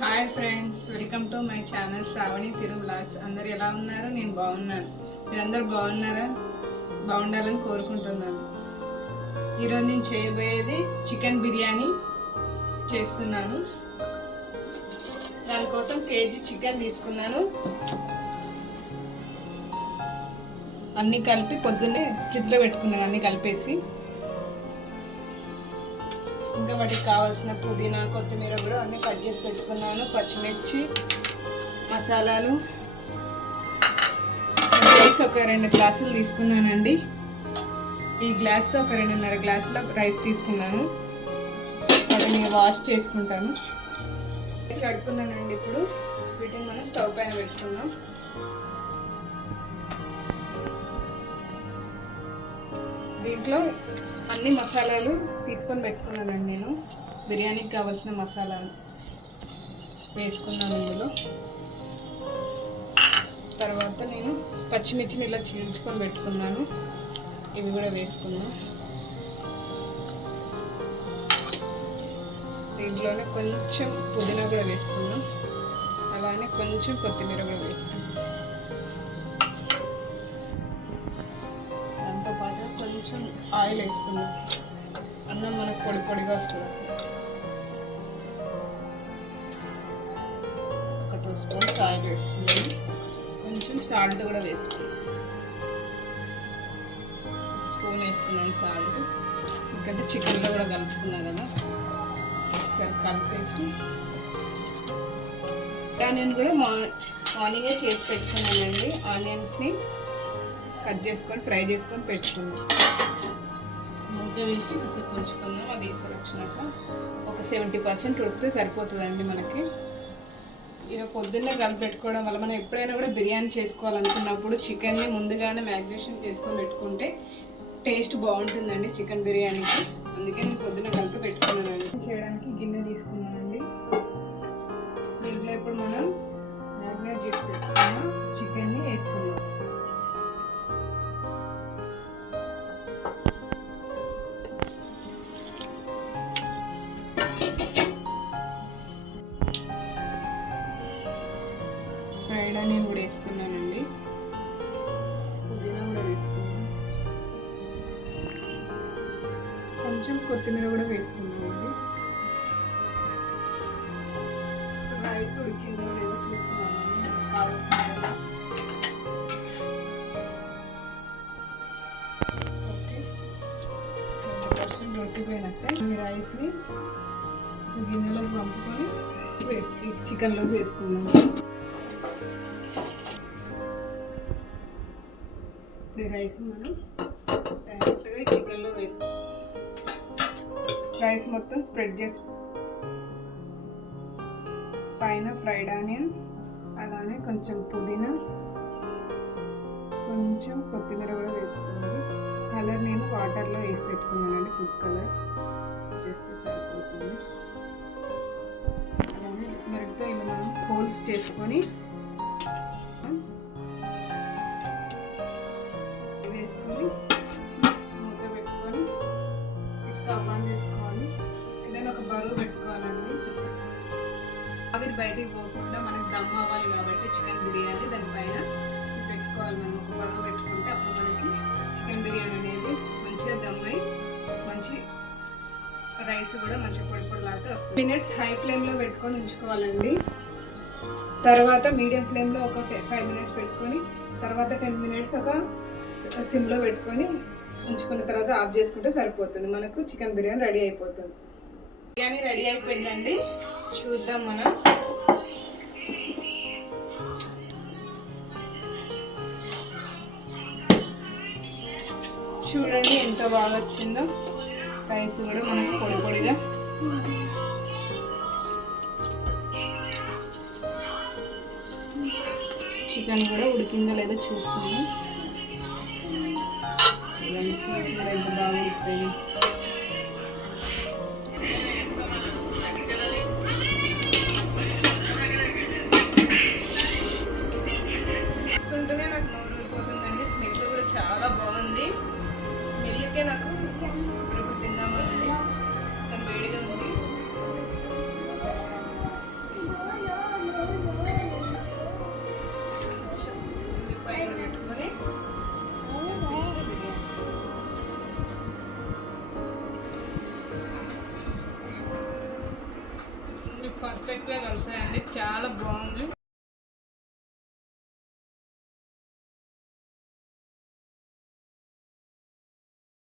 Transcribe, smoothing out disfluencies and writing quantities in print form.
Hi friends, welcome to my channel Shravani Tiru vlogs. అందరు ఎలా ఉన్నారు? నేను బాగున్నాను. మీరందరూ బాగున్నారా? బాగుండాలని కోరుకుంటున్నాను. ఈరోజు నేను చేయబోయేది చికెన్ బిర్యానీ చేస్తున్నాను. దానికోసం కేజీ చికెన్ తీసుకున్నాను. అన్నీ కలిపి పొద్దున్నే ఫ్రిడ్జ్లో పెట్టుకున్నాను, అన్నీ కలిపేసి. ఇంకా వాటికి కావాల్సిన పుదీనా, కొత్తిమీర కూడా అన్నీ కట్ చేసి పెట్టుకున్నాను. పచ్చిమిర్చి, మసాలాలు, రైస్ ఒక 2 గ్లాసులు తీసుకున్నానండి. ఈ గ్లాస్తో ఒక 2.5 గ్లాసుల రైస్ తీసుకున్నాను. వాటిని వాష్ చేసుకుంటాను. కడుక్కున్నానండి. ఇప్పుడు వీటిని మనం స్టవ్ పైన పెట్టుకున్నాం. దీంట్లో అన్ని మసాలాలు తీసుకొని పెట్టుకున్నానండి. నేను బిర్యానీకి కావాల్సిన మసాలాలు వేసుకున్నాను ఇందులో. తర్వాత నేను పచ్చిమిర్చిని ఇలా చీల్చుకొని పెట్టుకున్నాను, ఇవి కూడా వేసుకున్నాను. దీంట్లోనే కొంచెం పుదీనా కూడా వేసుకున్నాం, అలానే కొంచెం కొత్తిమీర కూడా వేసుకున్నాం. దాంతోపాటు కొంచెం ఆయిల్ వేసుకున్నాం, అన్నం మనకు పొడి పొడిగా వస్తుంది. ఒక 2 స్పూన్స్ ఆయిల్ వేసుకున్నాం. కొంచెం సాల్ట్ కూడా వేసుకున్నాం. 1 స్పూన్ వేసుకున్నాను సాల్ట్. ఎందుకంటే చికెన్లో కూడా కలుపుకున్నాం కదా, ఒకసారి కలిపేసి. ఆనియన్ కూడా మార్నింగే చేసి పెట్టుకున్నానండి. ఆనియన్స్ని కట్ చేసుకొని ఫ్రై చేసుకొని పెట్టుకున్నాం. మూత వేసి కాసేపు ఉంచుకున్నాం. అది వేసారి వచ్చినాక ఒక 70% ఉడికితే సరిపోతుందండి మనకి. ఇక పొద్దున్నే కలిపి పెట్టుకోవడం వల్ల మనం ఎప్పుడైనా కూడా బిర్యానీ చేసుకోవాలనుకున్నప్పుడు చికెన్ని ముందుగానే మ్యాగ్నేషన్ చేసుకొని పెట్టుకుంటే టేస్ట్ బాగుంటుందండి చికెన్ బిర్యానీకి. అందుకే నేను పొద్దున్న కలిపి పెట్టుకున్నానండి. చేయడానికి గిన్నె తీసుకున్నానండి. దీంట్లో ఇప్పుడు మనం మ్యాగ్నేట్ చేసి పెట్టుకున్న చికెన్ని వేసుకున్నాం. ఫ్రైడ్ ఆనియన్ కూడా వేస్తున్నానండి. పుదీనా కూడా వేసుకున్నాను. కొంచెం కొత్తిమీర కూడా వేసుకున్నానండి. రైస్ ఉడికిందో లేదో చూసుకున్నాను. కావాల్సిన ఓకే, 20% ఉడికిపోయినట్టే. ఈ రైస్ని గిన్నెలోకి పంపుకొని చికెన్లోకి వేసుకున్నాను. ఇప్పుడు రైస్ మనం డైరెక్ట్గా చికెన్లో వేసుకో. రైస్ మొత్తం స్ప్రెడ్ చేసి పైన ఫ్రైడ్ ఆనియన్, అలానే కొంచెం పుదీనా, కొంచెం కొత్తిమీర కూడా వేసుకోవాలి. కలర్ నేను వాటర్లో వేసి పెట్టుకున్నానండి, ఫుడ్ కలర్ చేస్తే సరిపోతుంది. అలానే మరితో ఇలా మనం హోల్స్ చేసుకొని మూత పెట్టుకొని స్టవ్ ఆన్ చేసుకోవాలి. ఏదైనా ఒక బరువు పెట్టుకోవాలండి. ఆవిరి బయటికి పోకుండా మనకు దమ్ అవ్వాలి కాబట్టి చికెన్ బిర్యానీ దానిపైన పెట్టుకోవాలి. మనం ఒక బరువు పెట్టుకుంటే అప్పుడు మనకి చికెన్ బిర్యానీ అనేది మంచిగా దమ్ అయి మంచి రైస్ కూడా మంచిగా పొడి పొడిలాడుతూ వస్తుంది. మినిట్స్ హై ఫ్లేమ్లో పెట్టుకొని ఉంచుకోవాలండి. తర్వాత మీడియం ఫ్లేమ్లో ఒక 5 మినిట్స్ పెట్టుకొని, తర్వాత 10 మినిట్స్ ఒక సిమ్లో పెట్టుకొని ఉంచుకున్న తర్వాత ఆఫ్ చేసుకుంటే సరిపోతుంది. మనకు చికెన్ బిర్యానీ రెడీ అయిపోతుంది. బిర్యానీ రెడీ అయిపోయిందండి, చూద్దాం మనం. చూడండి ఎంత బాగా వచ్చిందో. రైస్ కూడా మనకు పొడి పొడిగా. చికెన్ కూడా ఉడికిందో లేదో చూసుకున్నాం. పీస్ కూడా ఎంత బాగా ఉడికిపోయింది. చూస్తుంటేనే నాకు నోరు ఊరిపోతుందండి. స్మెల్ కూడా చాలా బాగుంది. స్మెల్కే నాకు ఇప్పుడు తిందామండి. కానీ వేడిగా ఉంది. పర్ఫెక్ట్గా కలిసాయండి, చాలా బాగుంది.